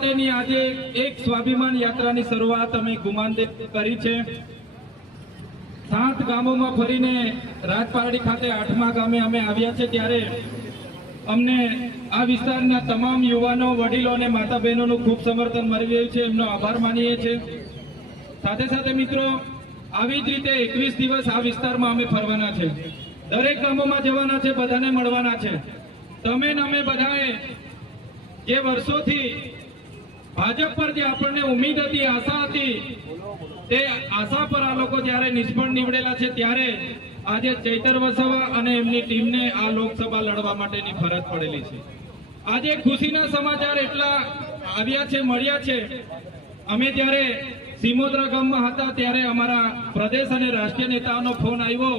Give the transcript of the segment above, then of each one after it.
માટેની આજે એક સ્વાભિમાન યાત્રાની શરૂઆત અમે ગુમાનદેવ કરી છે। 7 ગામોમાં ફરીને રાજપારડી ખાતે 8મા ગામે અમે આવ્યા છે। ત્યારે અમને આ વિસ્તારના તમામ યુવાનો, વડીલો અને માતા બહેનોનું ખૂબ સમર્થન મળી રહ્યું છે, એમનો આભાર માનીએ છીએ। સાથે સાથે મિત્રો, આવી જ રીતે 21 દિવસ આ વિસ્તારમાં અમે ફરવાના છે, દરેક ગામોમાં જવાના છે, બધાને મળવાના છે। તમે ને અમે બધાએ જે વર્ષોથી ભાજપ પર જે આપણને ઉમ્મીદ હતી, આશા હતી, તે આશા પર આ લોકો જ્યારે નિષ્ફળ નીવડેલા છે, ત્યારે આજે ચૈતર વસાવા અને એમની ટીમને આ લોકસભા લડવા માટેની ફરજ પડેલી છે। આજે ખુશીના સમાચાર એટલા આવ્યા છે, મળ્યા છે। અમે જ્યારે સિમોદરા ગામમાં હતા ત્યારે અમારા પ્રદેશ અને રાષ્ટ્રીય નેતાઓનો ફોન આવ્યો।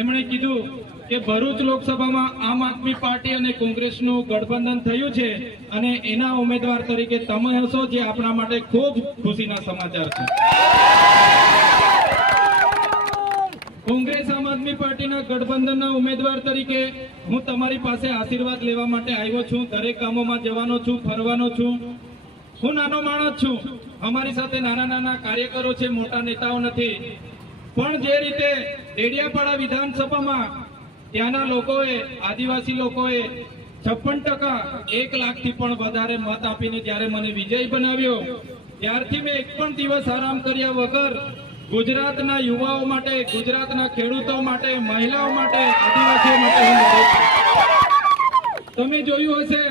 એમણે કીધું કે ભરૂચ લોકસભામાં આમ આદમી પાર્ટી અને કોંગ્રેસનું ગઠબંધન થયું છે અને એના ઉમેદવાર તરીકે તમે હશો, જે આપણા માટે ખૂબ ખુશીના સમાચાર છે। કોંગ્રેસ આમ આદમી પાર્ટીના ગઠબંધનના ઉમેદવાર તરીકે હું તમારી પાસે આશીર્વાદ લેવા માટે આવ્યો છું। દરેક ગામોમાં જવાનો છું, ફરવાનો છું। હું નાનો માણસ છું, અમારી સાથે નાના નાના કાર્યકરો છે, મોટા નેતાઓ નથી। પણ જે રીતે ડેડિયાપાડા વિધાનસભામાં ત્યાંના લોકોએ, આદિવાસી લોકોએ 56%, 1 લાખથી પણ વધારે મત આપીને જ્યારે મને વિજય બનાવ્યો, ત્યારથી મેં એક પણ દિવસ આરામ કર્યા વગર ગુજરાતના યુવાઓ માટે, ગુજરાતના ખેડૂતો માટે, મહિલાઓ માટે, આદિવાસીઓ માટે હું લડ્યો છું। તમે જોયું હશે,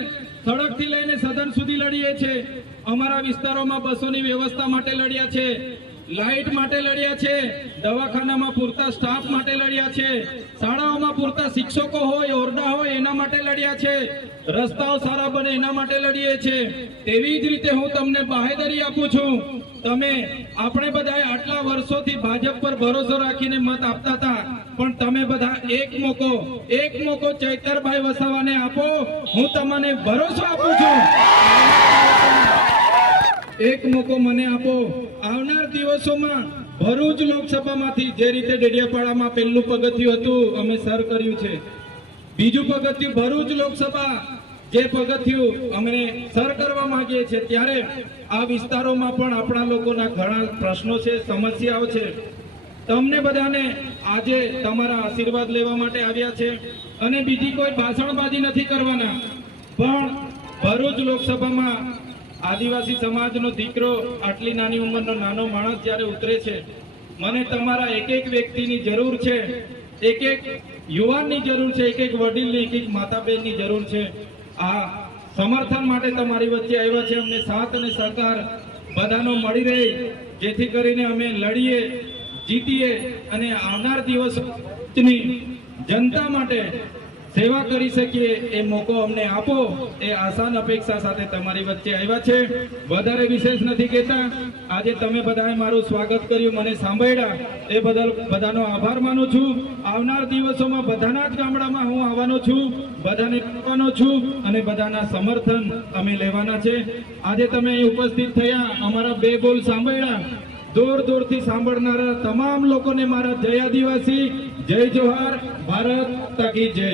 સડકથી લઈને સદન સુધી લડીએ છીએ, અમારા વિસ્તારોમાં બસોની વ્યવસ્થા માટે લડ્યા છે, લાઇટ માટે લડ્યા છે, દવાખાનામાં પૂરતા સ્ટાફ માટે લડ્યા છે, શાળાઓમાં પૂરતા શિક્ષકો હોય, ઓરડા હોય એના માટે લડ્યા છે, રસ્તાઓ સારા બને એના માટે લડીએ છીએ। તેવી જ રીતે હું તમને બાહેધરી આપું છું, તમે, આપણે બધા આટલા વર્ષોથી ભાજપ પર ભરોસો રાખીને મત આપતા હતા, પણ તમે બધા એક મોકો ચૈતરભાઈ વસાવાને આપો। હું તમને ભરોસો આપું છું, એક મોકો મને આપો। આવનાર દિવસોમાં ભરૂચ લોકસભામાંથી જે રીતે ડેડિયાપાડામાં પહેલું પગથિયું હતું, અમે સર કર્યું છે, બીજું પગથિયું ભરૂચ લોકસભા જે પગથિયું અમે સર કરવા માંગીએ છીએ, ત્યારે આ વિસ્તારોમાં પણ આપણા લોકોના ઘણા પ્રશ્નો છે, સમસ્યાઓ છે। તમને બધાને આજે તમારા આશીર્વાદ લેવા માટે આવ્યા છે અને બીજી કોઈ ભાષણબાજી નથી કરવાના, પણ ભરૂચ લોકસભામાં આદિવાસી સમાજનો દીકરો, આટલી નાની ઉંમરનો નાનો માણસ જ્યારે ઉતરે છે, મને તમારા એક એક વ્યક્તિની જરૂર છે, એક એક યુવાનની જરૂર છે, એક એક વડીલની, એક એક માતા બહેનની જરૂર છે। આ સમર્થન માટે તમારી વચ્ચે આવ્યા છે। અમને સાથ અને સહકાર બધાનો મળી રહે, જેથી કરીને અમે લડીએ, જીતીએ અને આવનાર દિવસની જનતા માટે સેવા કરી શકીએ, એ મોકો અમને આપો, એ આશા અપેક્ષા સાથે તમારી વચ્ચે આવ્યા છે। વધારે વિશેષ નથી કહેતા। આજે તમે બધાએ મારું સ્વાગત કર્યું, મને સાંભળ્યા, એ બદલ બધાનો આભાર માનું છું। આવનાર દિવસોમાં બધાના જ ગામડામાં હું આવવાનો છું, બધાને કહેવાનો છું અને બધાના સમર્થન અમે લેવાના છે। આજે તમે અહીં ઉપસ્થિત થયા, અમારા 2 બોલ સાંભળ્યા, દૂર દૂરથી સાંભળનારા તમામ લોકોને મારા જય આદિવાસી, જય જોહાર, ભારત કી જય।